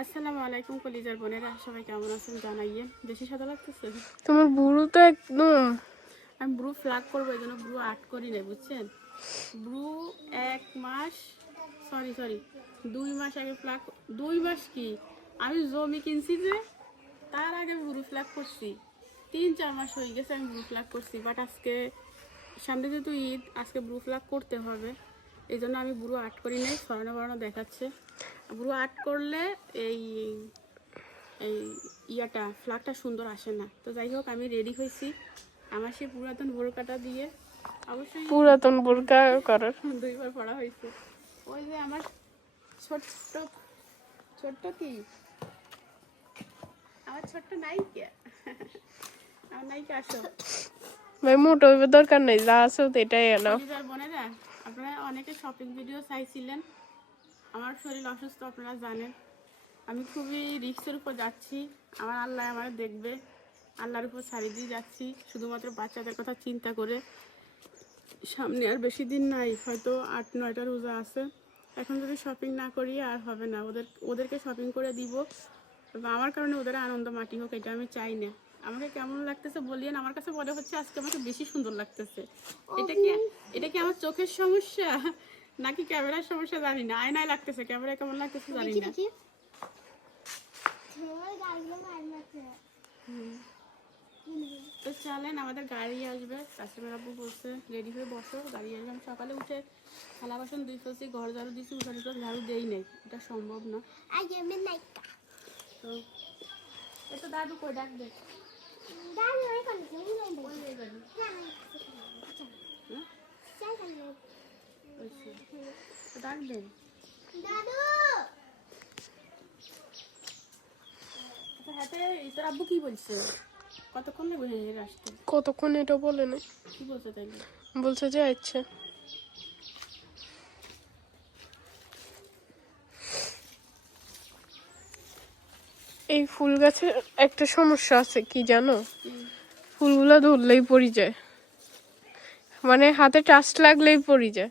আসসালামু আলাইকুম কলিজার বোনেরা, সবাই কেমন আছেন জানাইয়ে। বেশি সাদা লাগতেছে তোমার বুড়ো তো একদম। আমি ব্রু ফ্লাগ করবো, এই জন্য ব্রু আর্ট করি নাই, বুঝছেন। ব্রু 1 মাস সরি 2 মাস আগে ফ্লাগ, 2 মাস কি আমি জমি কিনছি যে তার আগে আমি ব্রু ফ্লাগ করছি। 3-4 মাস হয়ে গেছে আমি ব্রু ফ্লাগ করছি, বাট আজকে সামনে যেহেতু ঈদ, আজকে ব্রু ফ্লাগ করতে হবে, এই জন্য আমি ব্রু আর্ট করি নাই। স্বর্ণ বর্ণ দেখাচ্ছে। ব্রু আর্ট করলে এই এই ইয়াটা ফ্লাগটা সুন্দর আসে না। তো যাই হোক, আমি রেডি হয়েছি আমার সেই পুরাতন বোরকাটা দিয়ে। অবশ্যই পুরাতন বোরকা করার 2 বার পড়া হয়েছে। ওই যে আমার ছোট্ট কি আমার ছোট্ট নায়িকা, আমার নায়িকা আসো। ভাই মোটো দরকার নেই, যা আছে তো এটাই এনাফ। বোনেরা, আপনারা অনেকে শপিং ভিডিও চাইছিলেন। আমার শরীর অসুস্থ, আপনারা জানেন। আমি খুবই রিস্কের উপর যাচ্ছি। আমার আল্লাহ আমার দেখবে, আল্লাহর উপর ছাড়ি দিয়ে যাচ্ছি শুধুমাত্র বাচ্চাদের কথা চিন্তা করে। সামনে আর বেশি দিন নাই, হয়তো 8-9টা রোজা আছে। এখন যদি শপিং না করি আর হবে না। ওদেরকে শপিং করে দিব, আমার কারণে ওদের আনন্দ মাটি হোক, এটা আমি চাই না। আমাকে কেমন লাগতেছে বলিয়েন। আমার কাছে মনে হচ্ছে আজকে আমাকে বেশি সুন্দর লাগতেছে। এটা কি আমার চোখের সমস্যা নাকি ক্যামেরার সমস্যা জানি না। আয়নায় লাগতেছে, ক্যামেরায় কেমন লাগতেছে জানি না। তো চলেন, আমাদের গাড়ি আসবে। কাস্টমার আব্বু বলছে রেডি হয়ে বসো, গাড়ি আসবে। আমি সকালে উঠে থালা বাসন ধুই ফেলছি, ঘর ঝাড়ু দিচ্ছি, উঠানে তো ঝাড়ু দেই নাই, এটা সম্ভব না। তো এটা দাদু কই ডাক দে। ডাক দেন। হাতে তোর আব্বু কি বলছে, কতক্ষণ লাগবে হেঁটে আসতে? কতক্ষণ এটা বলে না, কি বলছে তাইলে? বলছে যে আচ্ছা। এই ফুল গাছের একটা সমস্যা আছে, কি জানো? ফুলগুলা ধরলেই পড়ে যায়, মানে হাতে টাচ লাগলেই পড়ে যায়।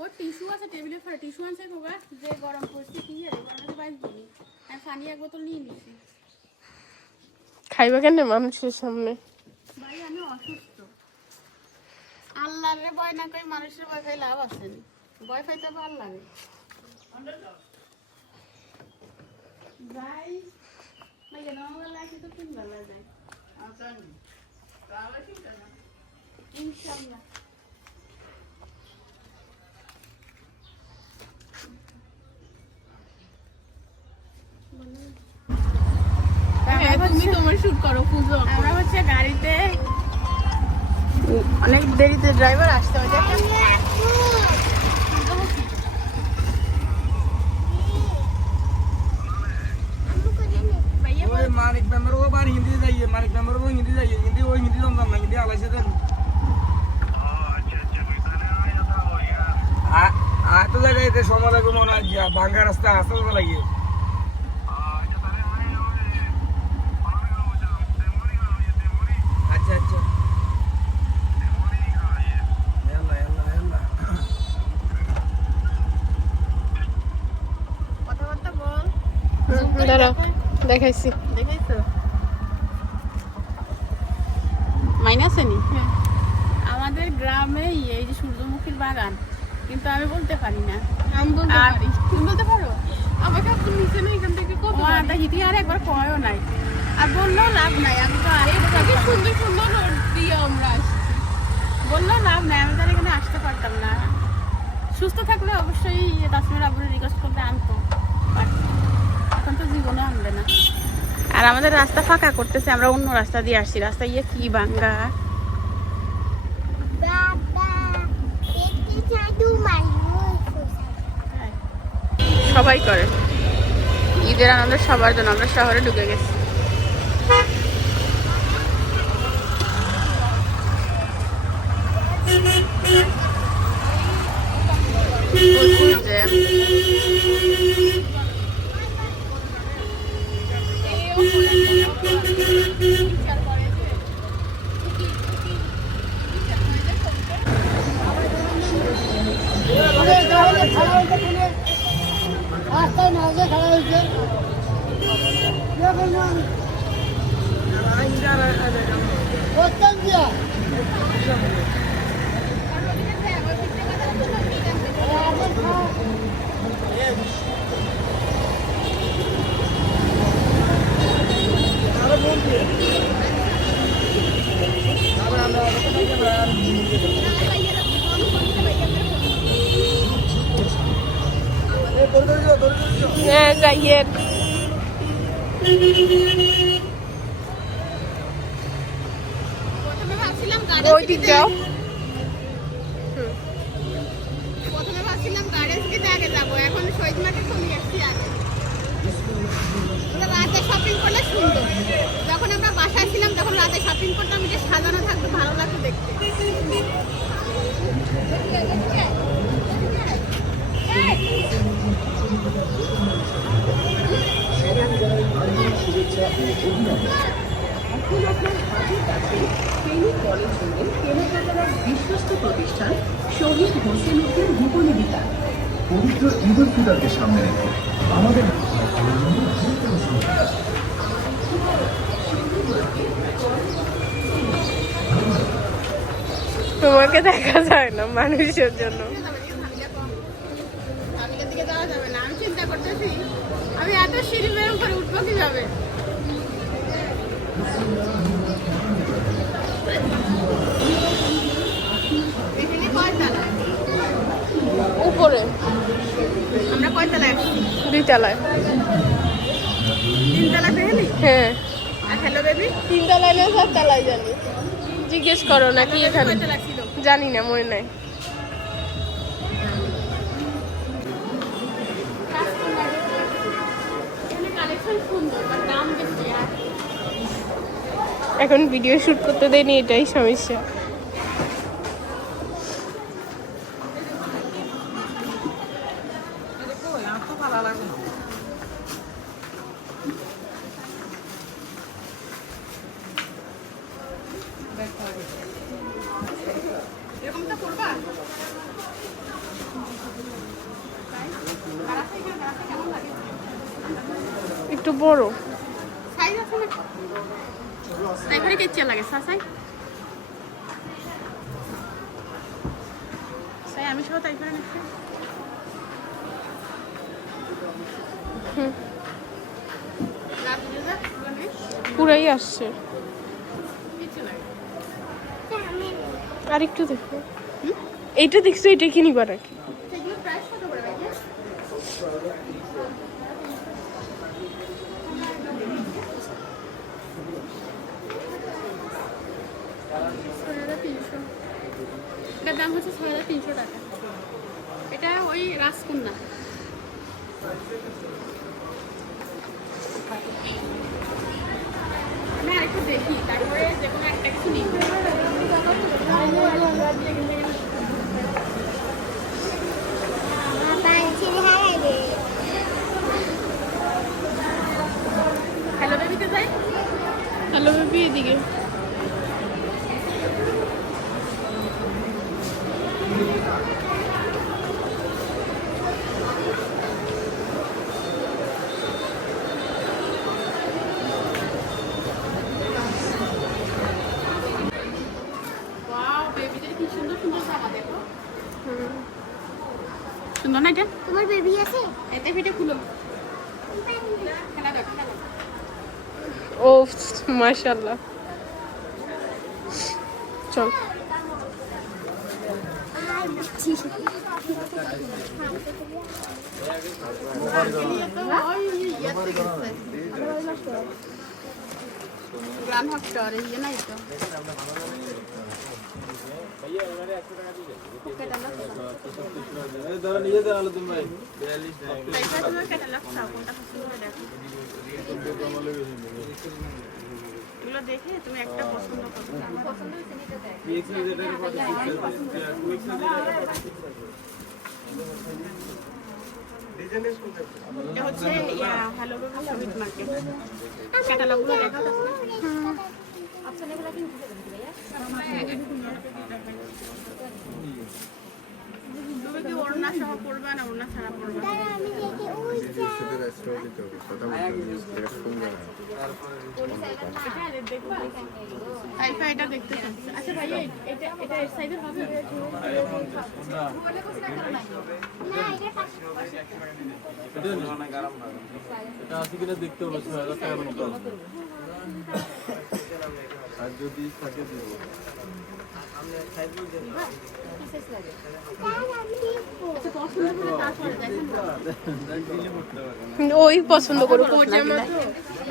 ও টিস্যু আছে টেবিলের পরে, টিস্যু আনছে বাবা। যে গরম পড়ছে কি রে, গরমে বাইরে দিবি। আর পানি এক বোতল নিয়ে নিছি। খাইবা কেন মানুষের সামনে? ভাই আমি অসুস্থ। আল্লাহরে ভয় না করে মানুষের ভয় খাই লাভ আছে না। ভয় পাইতে ভালো লাগে। যাই মাইয়া নওয়ালা লাগে তো তিন বেলা যায়। ইনশাআল্লাহ। তুমি তোমার শুট করো, খুঁজো। আমরা হচ্ছে গাড়িতে অনেক দেরিতে ড্রাইভার আসতে হয়। मानिक मेंबर को बार हिंदी चाहिए, मानिक मेंबर को हिंदी चाहिए, हिंदी वो हिंदी समझता नहीं, हिंदी अलग से दे। आ तो जाए थे सोमवार को मना किया, बांगा रास्ता हासिल कर लगी। अच्छा अच्छा। Yalla Yalla Yalla. কথাবার্তা বল। দাঁড়াও, দেখাইছি। দেখাইছো মাইনাসে নি? আমাদের গ্রামে এই যে সূর্যমুখীর বাগান, কিন্তু আমি বলতে পারি না। আমি বলতে পারি। তুমি বলতে পারো? আমাকে আপনি নিচে না, এখান থেকে কত হিটি আর একবার কয়ও নাই, আর বললেও লাভ নাই। আমি তো আরে সুন্দর সুন্দর রোড দিয়ে আমরা আসছি, বললেও লাভ নাই। আমি তার এখানে আসতে পারতাম না। সুস্থ থাকলে অবশ্যই তাসমির আব্বুর রিকোয়েস্ট করতে আনতো, বাট এখন তো জীবনে আনবে না। আর আমাদের রাস্তা ফাঁকা করতেছে, আমরা অন্য রাস্তা দিয়ে আসছি। রাস্তা ইয়ে কি ভাঙ্গা। সবাই করে ঈদের আনন্দ সবার জন্য। আমরা শহরে ঢুকে গেছি। হ্যাঁ যাইয়ের প্রথমে ভাবছিলাম ওই দিক যাও। গার্ডেন সিটিতে আগে যাবো, এখন শহীদ মার্কেট চলে এসেছি আগে। রাতে শপিং করলে সুন্দর, যখন আমরা বাসায় ছিলাম তখন রাতে শপিং করতাম, এটা সাজানো থাকতো, ভালো লাগতো দেখতে। বিশ্বস্ত প্রতিষ্ঠান শহীদ হোসেন উদ্দিন বিপণী বিতান। পবিত্র ঈদ উল ফিতরকে সামনে রেখে আমাদের তোমাকে দেখা যায় না মানুষের জন্য। সামনের দিকে যাওয়া যাবে না, আমি চিন্তা করতেছি আমি এত সিঁড়ি বেরম করে উঠবো কিভাবে। এখানে কয়তলা? উপরে আমরা কয়তলায় আসছি? 2 তলায়। 3 তলা দেখলি? হ্যাঁ আর হ্যালো বেবি 3 তলায় না 4 তলায় জানি, জিজ্ঞেস করো নাকি এখানে কয়তলা ছিল? জানি না, মনে নাই। এখানে কালেকশন সুন্দর, বাট দাম বেশি। আর এখন ভিডিও শুট করতে দেয়নি, এটাই সমস্যা। এরকমটা করবা? কেমন লাগে? একটু বড় সাইজ আছে না? এবারে কে ইচ্ছা লাগে সাই? সাই আমি সহ তাই করে নিচ্ছি। পুরাই আসছে। আর একটু দেখো, এইটা দেখছো, এটা কি নিবা নাকি? এটার দাম হচ্ছে 6300 টাকা। এটা ওই রাজকন্যা। আমি আরেকটু দেখি, তারপরে যে কোনো একটা কিছু নিই। হ্যালো বেবিতে যাই। হ্যালো বেবি এদিকে। ওয়াও, বেবিদের কি সুন্দর সুন্দর জামা দেখো। সুন্দর না এটা? তোমার বেবি আছে? এতে ফেটে খুলো। খেলা দাও, খেলা দাও। ও মাশাআল্লাহ, চল। গ্রান্ড হকটা ইয়ে নাই তো। এগুলো দেখে তুমি একটা পছন্দ করো। আমার পছন্দ হয়েছে নিতে দেয়। এটা হচ্ছে হ্যালো বেবি শহীদ মার্কেট। ক্যাটালগুলো দেখা যাচ্ছে। আচ্ছা এগুলো কি ভাইয়া? ওড়না সহ পরবা না ওড়না ছাড়া পরবা? তাইফা এটা দেখতে চাচ্ছি। আচ্ছা ভাইয়া এটা এর সাইজের হবে? এটা আছে কিনা দেখতে হবে ৬,০০০ টাকার মতো। আর যদি থাকে দিব। ওই পছন্দ করো পজামা তো।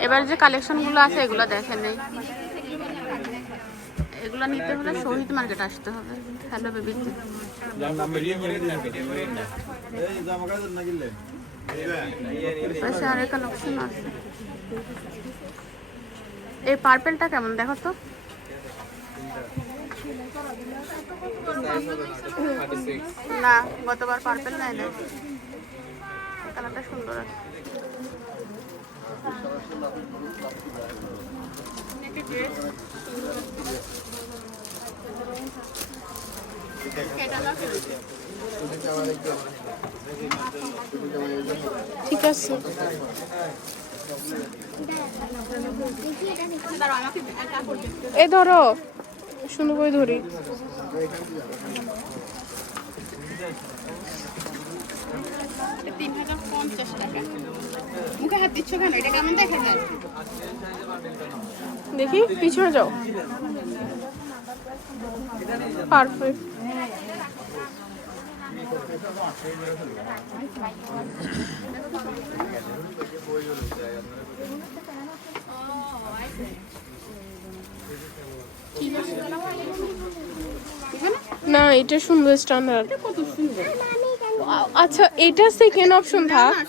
এবার যে কালেকশনগুলো আছে এগুলো দেখেন নেই, এগুলো নিতে হলে শহীদ মার্কেট আসতে হবে। হ্যালো বেবিতে পাশে আরেক কালেকশন আছে। এই পার্পেলটা কেমন দেখো তো? না গতবার পার্পেল নাই না, কালারটা সুন্দর আছে। ঠিক আছে, এই ধরো সুন্দর করে ধরি। 3050 টাকা। মুখে হাত দিচ্ছ কেন? এটা কেমন দেখা যায়? দেখি পিছনে যাও। পারফেক্ট। না এটা সুন্দর স্ট্যান্ডার্ড। আচ্ছা এটা সেকেন্ড অপশন থাক।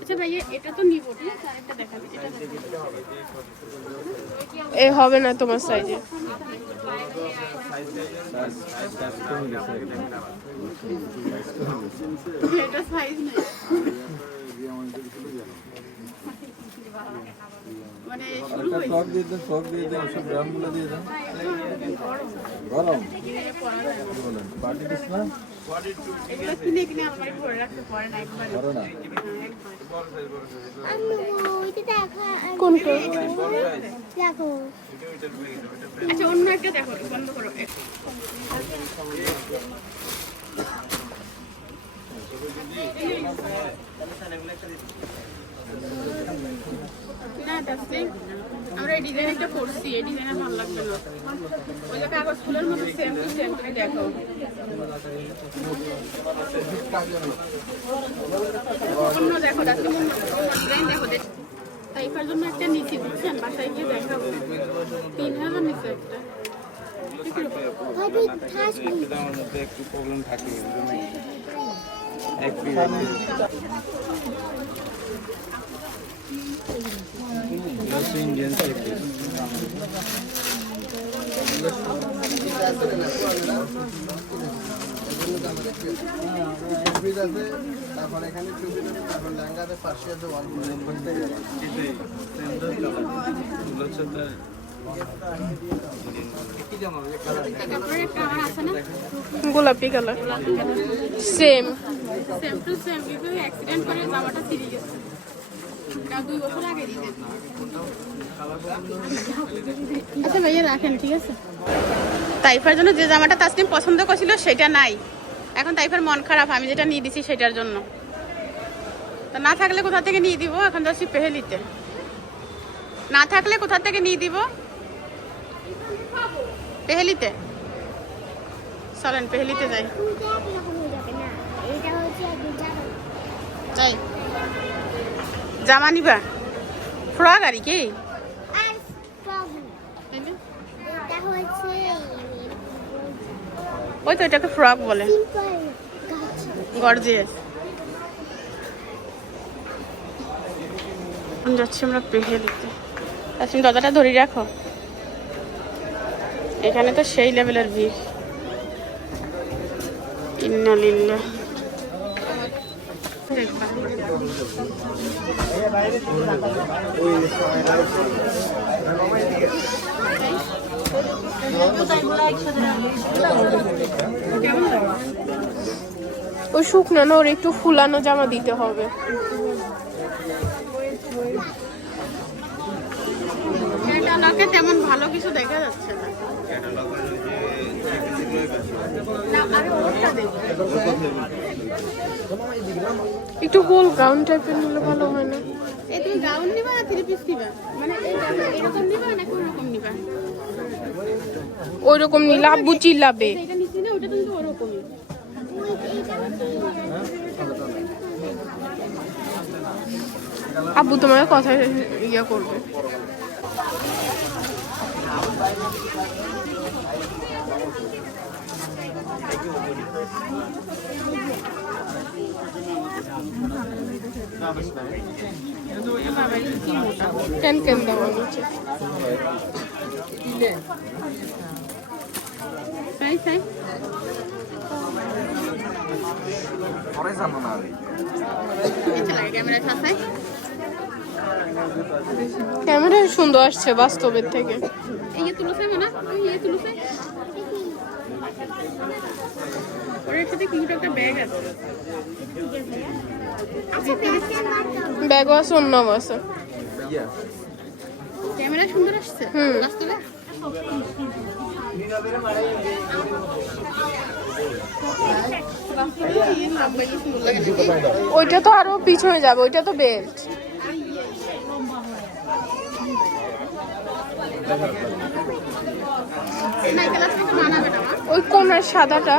আচ্ছা ভাইয়া এটা তো নিব, ঠিক আছে? আরেকটা দেখাবি, এটা এ হবে না তোমার সাইজে। এটা সাইজ নেই, মানে শুরু হয়েছে। ফ্রক দিয়ে দেন, ফ্রক দিয়ে দেন, সব ব্রাউনগুলো দিয়ে দেন। গরম বলেন পার্টি পিস না এগুলো কিনে কিনে আলমারি ভরে রাখতে পারে না একবার। করো না। কোনটা? আচ্ছা অন্য একটা দেখো, বন্ধ করো। না তাসলিম, আমরা এই ডিজাইনটা করছি, এই ডিজাইনে ভালো লাগবে না। ওই যে কাগজ ফুলের মতো সেম টু সেম তুমি দেখো। অন্য দেখো তাসলিম, অন্য ডিজাইন দেখো। তাইফার জন্য একটা নিচি, বুঝছেন? বাসায় গিয়ে দেখাবো। 3000 নিচে একটা। একটু প্রবলেম থাকে ইন্ডিয়ান তারপর এখানে ছবি দেবে, তারপর লেহেঙ্গাতে পাশে আছে ওয়াল তারপরে একটা আমার আছে না, গোলাপি colour same. Same to same, কিন্তু অ্যাক্সিডেন্ট করে জামাটা ছিঁড়ে গেছে। এটা 2 বছর আগে দিতে। আচ্ছা ভাইয়া রাখেন, ঠিক আছে? তাইফার জন্য যে জামাটা তাসলিম পছন্দ করছিল সেটা নাই, এখন তাইফার মন খারাপ। আমি যেটা নিয়ে দিছি সেটার জন্য, তো না থাকলে কোথা থেকে নিয়ে দিব? এখন যাচ্ছি পেহেলিতে। না থাকলে কোথা থেকে নিয়ে দিব? পেহেলিতে চলেন, পেহেলিতে যাই। যাই জামা নিবা? ফ্রক আর কি? ওই তো এটাকে ফ্রক বলে, গর্জিয়াস। যাচ্ছি আমরা পেহেলিতে। তুমি দরজাটা ধরে রাখো, এখানে তো সেই লেভেলের ভিড়। ইন্না লিল্লাহ। কেমন ওই শুকনো না, ওর একটু ফুলানো জামা দিতে হবে। ক্যাটালগে তেমন ভালো কিছু দেখা যাচ্ছে না। না, আরে ওটা দেখো। একটু গোল গাউন টাইপের নিলে ভালো হয় না? এই তুমি গাউন নিবা না 3 পিস নিবা? মানে এরকম নিবা নাকি ওরকম নিবা? ওই রকম নিলে আব্বু চিল্লাবে। এটা নিছি না, ওটা কিন্তু ওরকমই। আব্বু তোমার কথা ইয়া করবে। কেন কেন দেওয়া নিচে তাই তাই ক্যামেরা সাথে ক্যামেরা সুন্দর আসছে বাস্তবের থেকে। এই তুলছে না, এই তুলছে। ওর সাথে কিউট একটা ব্যাগ আছে। ব্যাগও আছে, অন্যও আছে। ক্যামেরা সুন্দর আসছে বাস্তবে। ওইটা তো আরো পিছনে যাবে, ওইটা তো বেল্ট। ওই কোনার সাদাটা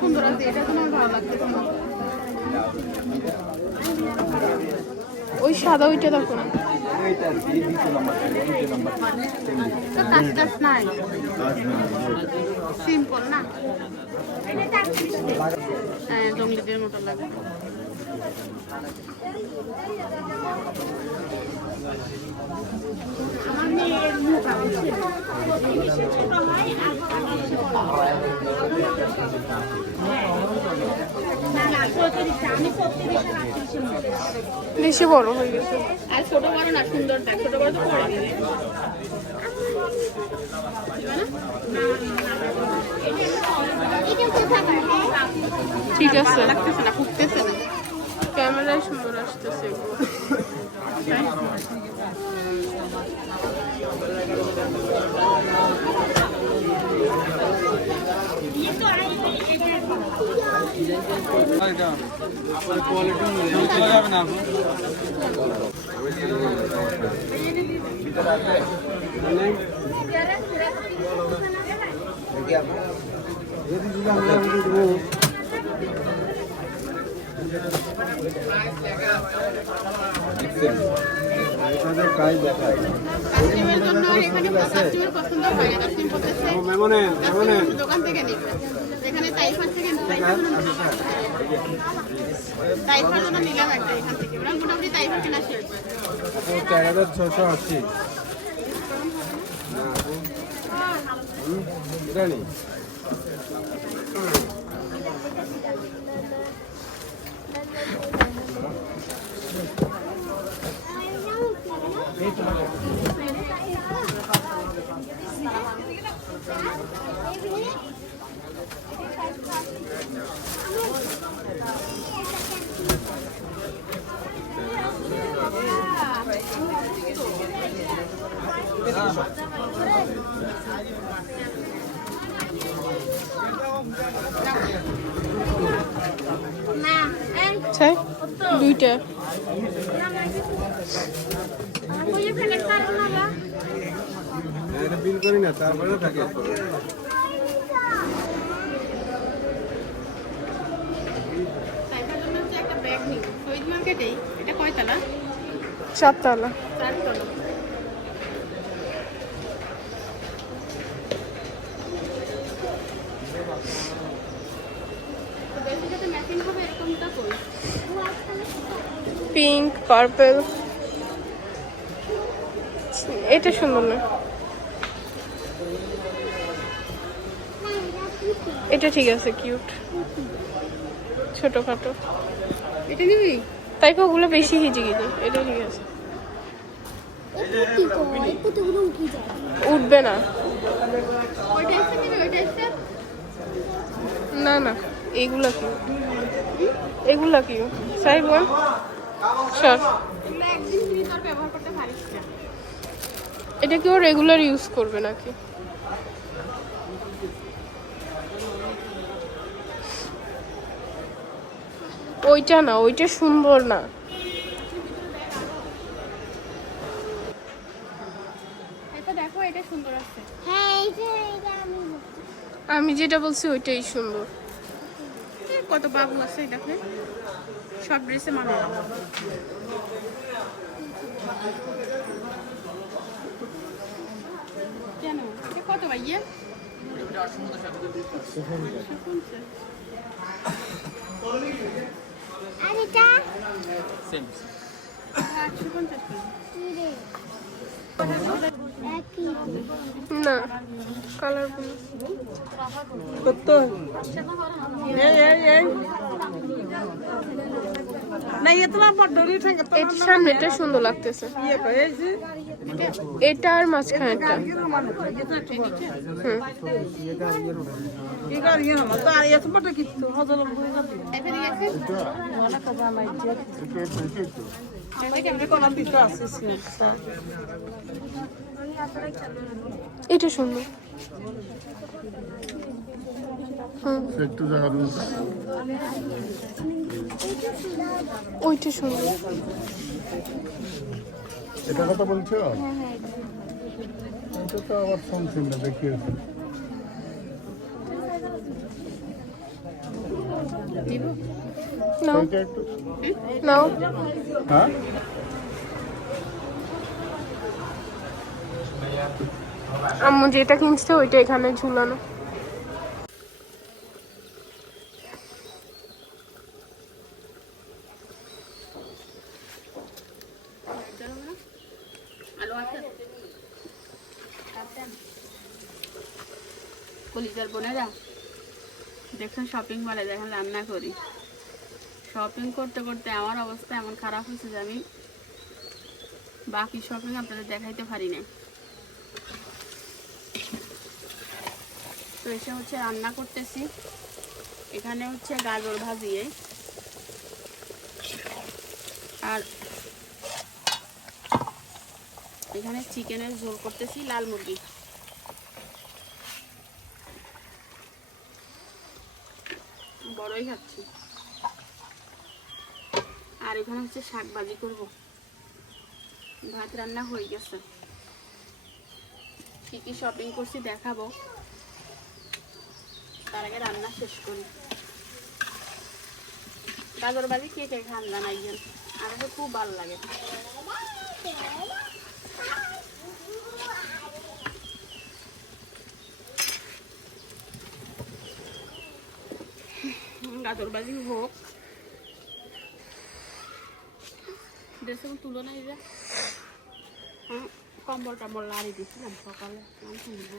সুন্দর আছে, এটা তোমার ভালো লাগছে। ওই সাদা ওইটা দেখো না। কাজ টাজ নাই, সিম্পল না। হ্যাঁ, জঙ্গলিদের মতো লাগে। বেশি বড় হয়ে গেছে। আর ছোট বড় না, সুন্দর দেখ। ছোট বড় তো পড়ে গেলে ঠিক আছে, লাগতেছে না, ফুটতেছে না। ক্যামেরায় সুন্দর আসতেছে। কাস্টমারের জন্য এখানে কাস্টমার পছন্দ হয় না, কাস্টমার পছন্দ দোকান থেকে নিবে। এখানে টাইফার থেকে টাইফার জন্য নিলাম একটা এখান থেকে। ওরা মোটামুটি টাইফার কেনা শেষ। 4680 এটা নেই। চাই দুইটা। এটা বিল করি না, তারপরে থাকে। টাইফার জন্য হচ্ছে একটা ব্যাগ নিব শহীদ মার্কেটেই। এটা কয়তলা? 4 তলা। 4 তলা। ম্যাচিং হবে এরকমটা কই? Pink, purple. এটা সুন্দর না, এটা ঠিক আছে, কিউট, ছোটখাটো। এটা নিবি? তাই ওগুলো বেশি হিজিগিজি। এটা ঠিক আছে। উঠবে না। ওইটা এসে নিবে, ওইটা এসে না না, এইগুলা কি? এগুলা কি সাইড ওয়ান শর্ট? এগুলো একদিন তুই তোর ব্যবহার করতে পারিস না। এটা কি ও রেগুলার ইউজ করবে নাকি? ওইটা না, ওইটা সুন্দর না। এটা দেখো, এটা সুন্দর আছে। আমি যেটা বলছি ওইটাই সুন্দর। কত বাবু আছে দেখো, সব ড্রেসে মানায় না। কেন এটা কত ভাইয়া? 850। আর এটা 850 একই না, কালারগুলো এটার সামনেটা সুন্দর লাগতেছে, এটা আর মাঝখানেরটা। এটা সুন্দর। একটু জায়গা দিন। ওইটা সুন্দর। এটা কথা বলছো? এটা তো আবার শুনছি না, দেখিয়েছি। নাও এটা একটু নাও। হ্যাঁ আম্মু যেটা কিনছে ওইটা এখানে ঝুলানো। কলিজার বোনেরা দেখুন, শপিং মলে দেখেন রান্না করি। শপিং করতে করতে আমার অবস্থা এমন খারাপ হয়েছে যে আমি বাকি শপিং আপনাদের দেখাইতে পারি না। তো এসে হচ্ছে রান্না করতেছি। এখানে হচ্ছে গাজর ভাজিয়ে, আর এখানে চিকেনের ঝোল করতেছি, লাল মুরগি। বড়ই খাচ্ছি। আর এখানে হচ্ছে শাক ভাজি করবো। ভাত রান্না হয়ে গেছে। কি কি শপিং করছি দেখাবো, তার আগে রান্না শেষ করি। গাজর ভাজি কে কে খান জানাইছেন, আমার তো খুব ভালো লাগে। গাজর ভাজি হোক, ড্রেসে তুলো নাই যে, কম্বল টম্বল লাড়ি দিয়েছিলাম সকালে, তুলবো।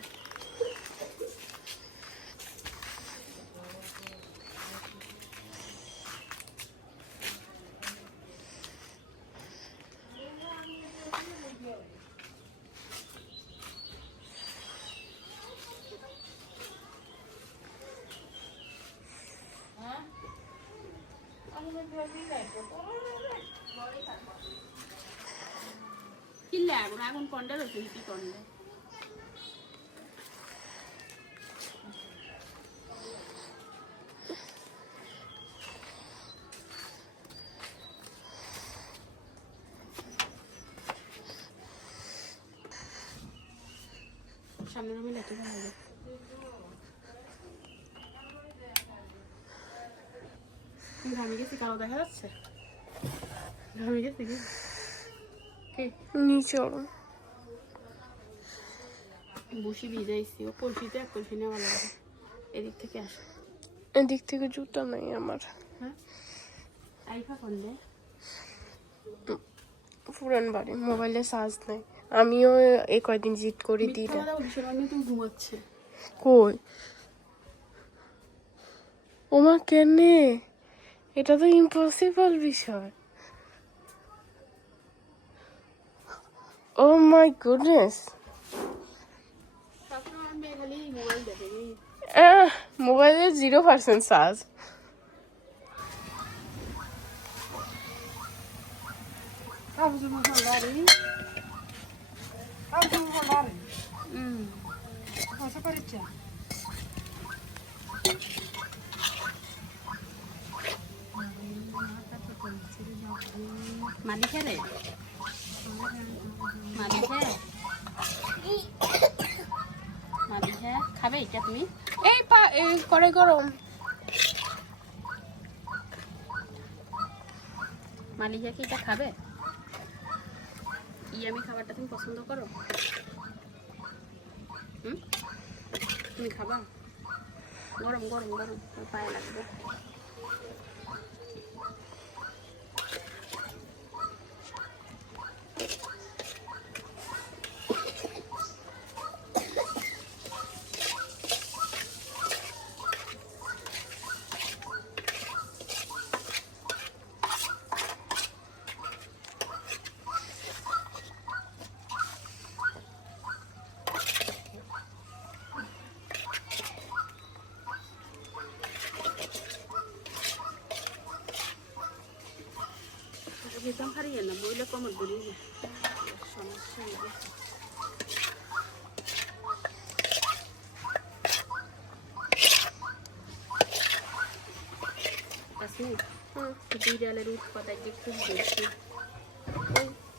কিনলে আগুন আগুন কন্ডা রয়েছে, কি কন্ডা সামনে রুমে লেটে ভালো লাগে। ঘামে গেছি, কালো দেখা যাচ্ছে। ঘামে গেছি কি নিচে বসি ভিজাইছি, ও কলসিতে এক কলসি নেওয়া লাগবে। এদিক থেকে আসো। এদিক থেকে জুতা নাই আমার। হ্যাঁ আইফা করলে পুরান বাড়ি, মোবাইলে চার্জ নাই। আমিও এই কয়দিন জিত করে দিই না। তুমি ঘুমাচ্ছে কই ওমা কেনে, এটা তো ইম্পসিবল বিষয়। ও মাই গুডনেস, সবসময় আমি খালি মোবাইল দেখে মোবাইলে 0% চার্জ। মালিকে রে মালিকে মালিকে খাবে এটা তুমি? এই করে গরম। মালিকা কি এটা খাবে? ইয়ামি খাবারটা তুমি পছন্দ করো? তুমি খাবা? গরম গরম গরম পায়ে লাগবে। বেতন হারিয়ে না বইলে কমর বেরিয়ে সমস্যা হয়ে গেছে। বিড়ালের উৎপাত একদিক খুব বেশি,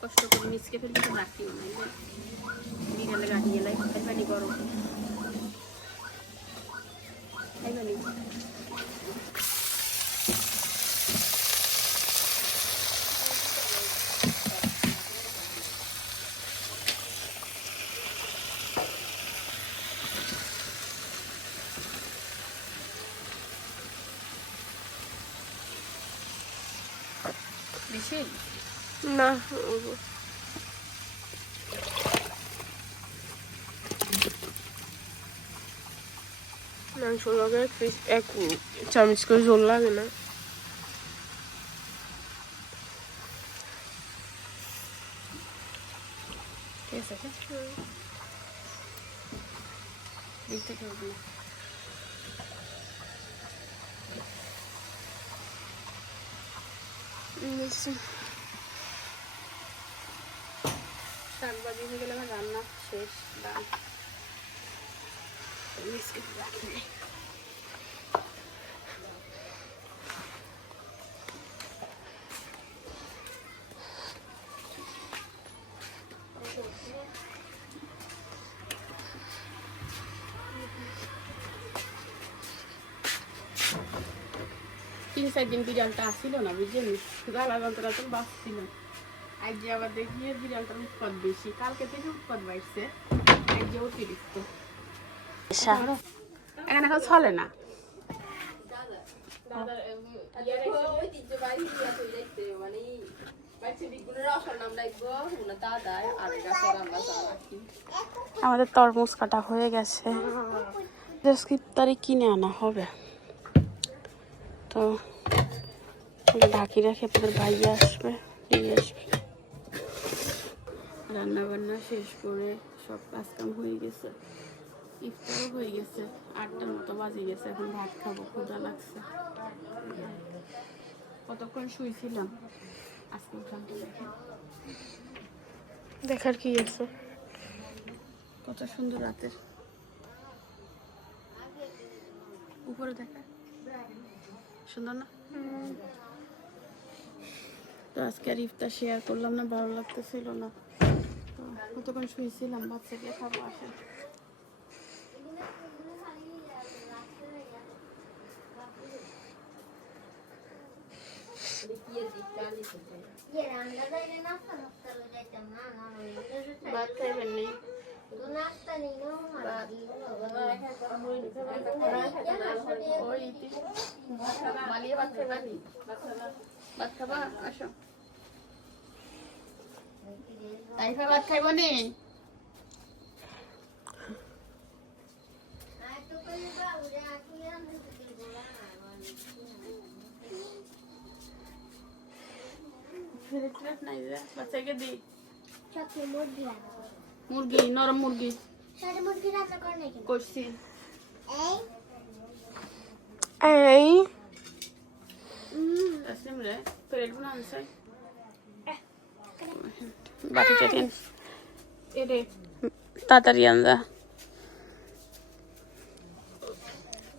কষ্ট করে মিসকে ফেলতে তো রাখিও না, বিড়ালে গাড়ি এলাই খাইবানি গরম খাইবানি। বেশি না, মাংস লগে এক চামচ করে ঝোল লাগে না। ঠিক আছে দেখতে পারবো না। শাকবাজি হয়ে গেলে আমার রান্না শেষ, ডাল বিস্কিট রাখি নাই। তিন চার দিন বিড়ালটা আসছিল না বুঝলেন, জ্বালা যন্ত্রণা তো বাঁচছিল। আজ যে আবার দেখি বিড়ালটার উৎপাদ বেশি, কালকে থেকে উৎপাদ বাড়ছে, আজ যে অতিরিক্ত এখানে এখন চলে না। আমাদের তরমুজ কাটা হয়ে গেছে, ইফতারি কিনে আনা হবে, তো ঢাকি রাখে আপনাদের ভাইয়া আসবে নিয়ে আসবে। রান্না বান্না শেষ করে সব কাজকাম হয়ে গেছে, ইফতারও হয়ে গেছে, 8টার মতো বাজে গেছে, এখন ভাত খাবো, ক্ষুধা লাগছে। কতক্ষণ শুয়েছিলাম আজকে উঠানটা দেখে, দেখার কি আছে, কত সুন্দর রাতের উপরে দেখা সুন্দর না? তো আজকে আর ইফতার শেয়ার করলাম না, ভালো লাগতেছিল না, তো কতক্ষণ শুয়েছিলাম, বাচ্চাকে খাবো আসে। ভাত খাইবেন নেই? মালিয়ে ভাত খাইবানি? ভাত খাবা? আসো। তাইফা ভাত খাইব নি? বাচ্চাকে দিই। চটনি মুরগি রান্না করে। মুরগি, নরম মুরগি সাথে মুরগি রান্না করে নাকি? করছি। এই এই তাসলিম রে প্লেট বানা আনছে বাটি চাটেন এরে তাড়াতাড়ি আনজা।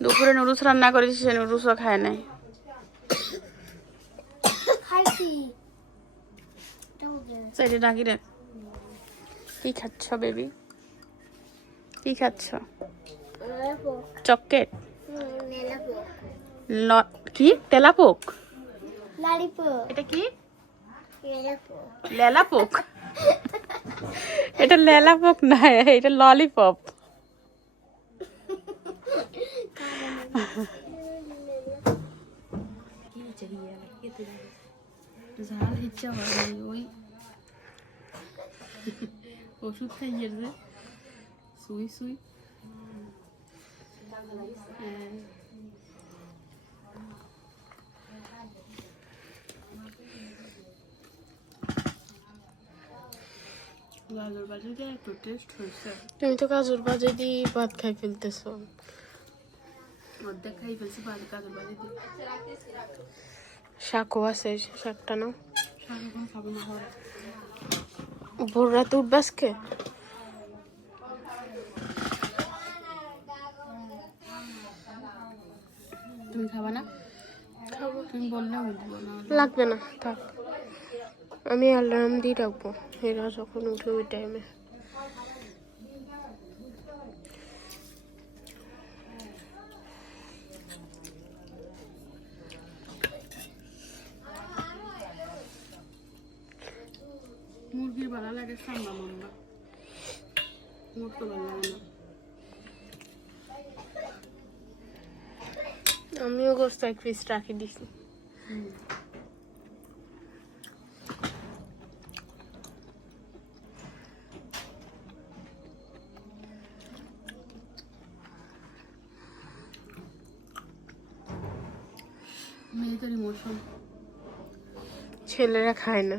দুপুরে নুডলস রান্না করেছি, সে নুডলসও খায় নাই। খাইছি। দাও দে। সাইডে ডাকি রে। কি খাচ্ছ বেবি? কি খাচ্ছ? লেলাপো। চকলেট? লেলাপো। কি তেলাপোক? লালিপো। এটা কি? লেলাপো। লেলাপোক? এটা লেলাপোক না, এটা ললিপপ। ঝাল ইচ্ছা হয় ওই ওষুধ খাইয়ে যে সুই সুই। হ্যাঁ গাজর ভাজি দিয়ে একটু টেস্ট হয়েছে। তুমি তো গাজর ভাজি দিয়ে ভাত খাই ফেলতেছো। অর্ধেক খাই ফেলছি গাজর ভাজি দিয়ে। শাকও আছে, শাকটা নাও। শাক এখন খাবো না হয়। ভোর রাতে উঠবে আজকে? তুমি খাবা না? খাবো। তুমি বললে উঠবো না। লাগবে না, থাক। আমি অ্যালার্ম দিয়ে রাখবো, এরা যখন উঠে ওই টাইমে। মুরগির ভালো লাগে সাম্বা মাম্বা, মোট তো ভালো লাগে না। আমিও গোস্ত এক পিস রাখি দিছি। মেয়েদের ইমোশন। ছেলেরা খায় না।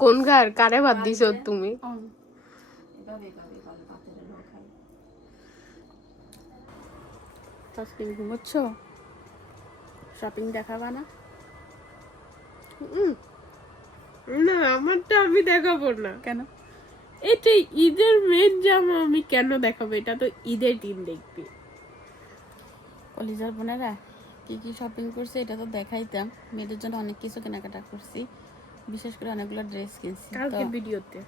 কোন ঘর কারে বাদ দিছো তুমি? তাসলিম ঘুমোচ্ছ? শপিং দেখাবা না? না, আমারটা আমি দেখাবো না। কেন? এটা ঈদের মেন জামা, আমি কেন দেখাবো? এটা তো ঈদের দিন দেখবি। কলিজার বোনেরা কি কি শপিং করছে এটা তো দেখাইতাম। মেয়েদের জন্য অনেক কিছু কেনাকাটা করছি, বিশেষ করে অনেকগুলো ড্রেস কিনছি। কালকে ভিডিওতে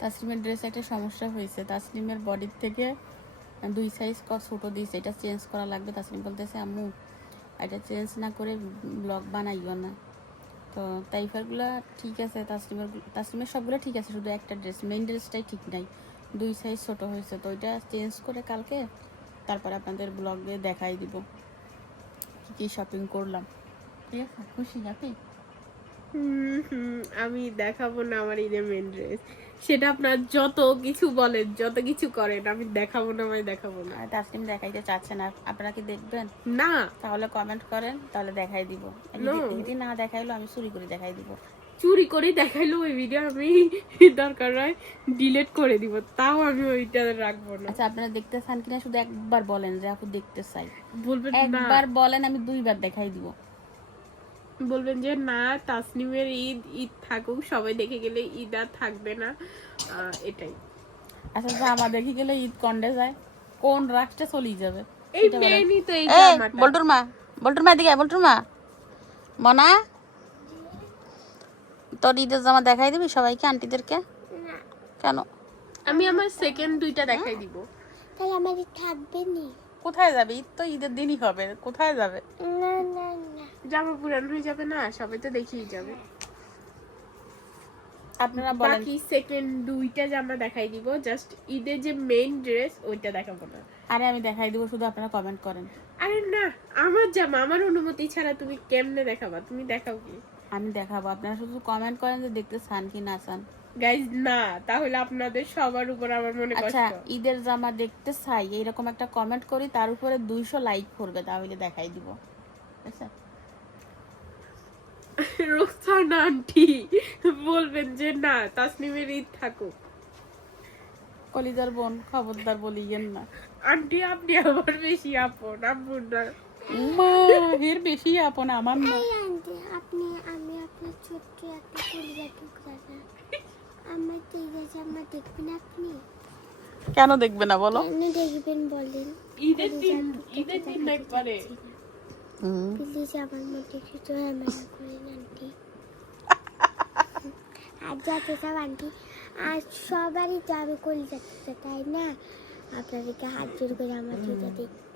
তাসলিমের ড্রেস একটা সমস্যা হয়েছে, তাসলিমের বডির থেকে 2 সাইজ ছোট দিয়েছে, এটা চেঞ্জ করা লাগবে। তাসলিম বলতেছে আম্মু এটা চেঞ্জ না করে ব্লগ বানাইও না। তো টাইফারগুলো ঠিক আছে, তাসলিমের সবগুলো ঠিক আছে, শুধু একটা ড্রেস মেইন ড্রেসটাই ঠিক নাই, 2 সাইজ ছোট হয়েছে। তো ওইটা চেঞ্জ করে কালকে তারপরে আপনাদের ব্লগে দেখাই দিব কী কী শপিং করলাম। ঠিক আছে, খুশি নাকি? আমি দেখাবো না আমার ঈদের মেন ড্রেস। সেটা আপনার যত কিছু বলেন, যত কিছু করেন, আমি দেখাবো না, আমি দেখাবো না। আর তাসনিম দেখাইতে চাচ্ছে না, আপনারা কি দেখবেন? না, তাহলে কমেন্ট করেন, তাহলে দেখাই দিব। No. যদি না দেখাইলো আমি চুরি করে দেখাই দিব। চুরি করে দেখাইলো ওই ভিডিও আমি দরকার হয় ডিলিট করে দিব, তাও আমি ওইটা রাখবো না। আচ্ছা, আপনারা দেখতে চান কিনা শুধু একবার বলেন যে আপু দেখতে চাই। বলবেন না, একবার বলেন, আমি 2 বার দেখাই দিব। বলবেন যে না, তাসনিমের ঈদ থাকুক, সবাই দেখে গেলে ঈদ আর থাকবে না, এটাই। আচ্ছা, জামা দেখে গেলে ঈদ কন্ডে যায়, কোন রাষ্ট্রে চলে যাবে? এই মেনই তো এই এই জামাটা। বল্টুর মা এদিকে আয়, বল্টুর মা। মনা, তোর ঈদের জামা দেখাই দিবি সবাইকে, আন্টিদেরকে? কেন? আমি আমার সেকেন্ড 2টা দেখাই দিব। তাহলে আমাদের থাকবে নি। কোথায় যাবে? ঈদ তো ঈদের দিনই হবে, কোথায় যাবে? না না না, জামা পুরান হয়ে যাবে না, সবাই তো দেখেই যাবে। আপনারা বলেন। বাকি সেকেন্ড 2টা জামা দেখাই দিব, জাস্ট ঈদের যে মেইন ড্রেস ওইটা দেখাবো না। আরে আমি দেখাই দিব, শুধু আপনারা কমেন্ট করেন। আরে না, আমার জামা আমার অনুমতি ছাড়া তুমি কেমনে দেখাবা? তুমি দেখাও কি? আমি দেখাবো, আপনারা শুধু কমেন্ট করেন যে দেখতে চান কি না চান। গাইজ না, তাহলে আপনাদের সবার উপর আমার মনে আচ্ছা, কষ্ট। ঈদের জামা দেখতে চাই এইরকম একটা কমেন্ট করি, তার উপরে 200 লাইক করবে, তাহলে দেখাই দিব। ঠিক আছে? রোকসানা আন্টি বলবেন যে না, তাসনিমের ঈদ থাকুক। কলিজার বোন, খবরদার বলিয়েন না। আন্টি আপনি আমার বেশি আপন, আম্মু না। মা, এর বেশি আপন আমার না। এই আন্টি, আমি আপনার ছোট্ট একটা কলিজা টুকরা না। আমার ঠিক আছে, আমার দেখবেন আপনি? কেন দেখবে না বলো? কেন দেখবেন বলেন? ঈদের দিন একবারে। প্লিজ আমার মধ্যে একটু দয়া করেন আন্টি। আর যাতে সব আন্টি, আর সবারই তো আমি কলিজা টুকরা, তাই না? আপনাদেরকে হাত জোর করে আমার দুইটা দেখতে